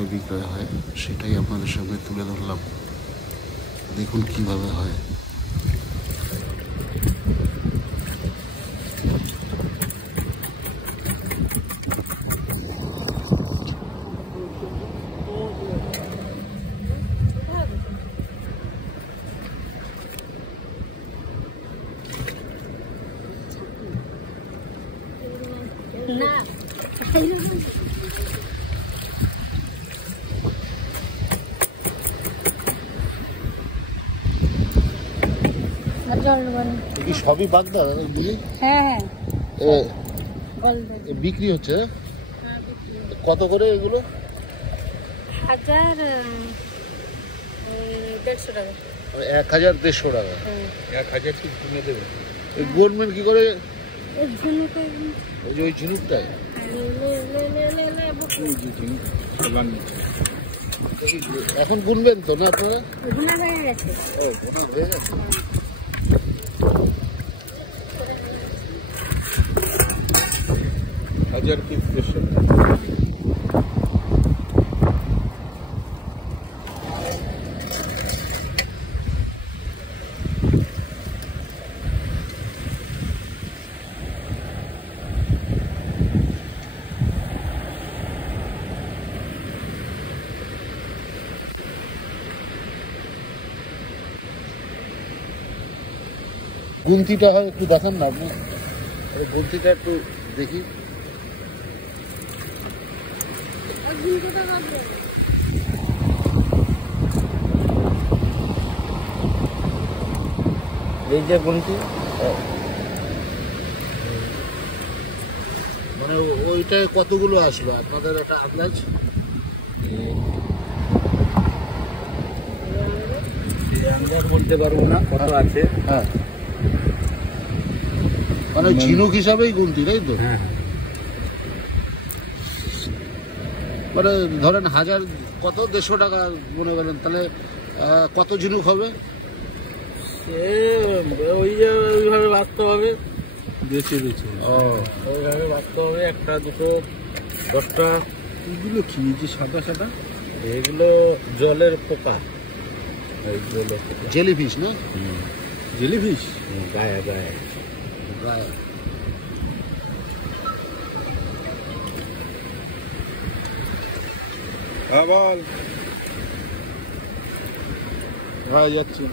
ক্রয় বিক্রয় হয়, সেটাই আপনাদের সামনে তুলে ধরলাম। দেখুন কিভাবে হয়। না কি সবই বাগদা? হ্যাঁ বিক্রি হচ্ছে কত করে এগুলো? 1000-150 টাকা। 1000-150 টাকা। 1000 কি কিনে দেবে? গভর্নমেন্ট কি করে? ওই ঝিনুকটাই এখন গুনবেন তো না আপনারা? গুনা হয়ে গেছে। ও গুনা হয়ে গেছে। হাজার কি 150 টাকা। গুনতিটা হয় একটু দেখান না আপনি, গুনতিটা একটু দেখি। এই যে গুনতি, মানে ওইটায় কতগুলো আসবে আপনাদের একটা আন্দাজ? বলতে পারবো না কত আছে। হ্যাঁ, মানে ঝিনুক হিসাবেই গুনতি, তাই তো? হ্যাঁ, মানে ধরেন 1000 কত 150 টাকা মনে করেন, তাহলে কত ঝিনুক হবে? সে ওই যে ওইভাবে বাঁচতে হবে, বেছে ওইভাবে বাঁচতে হবে। 1টা 2টো 10টা। এগুলো কি যে সাদা সাদা? এগুলো জলের পোকা, জেলিফিশ না? জেলিফিশ গায়ে গায়ে গায়ে। হ্যাঁ বল। হ্যাঁ যাচ্ছি।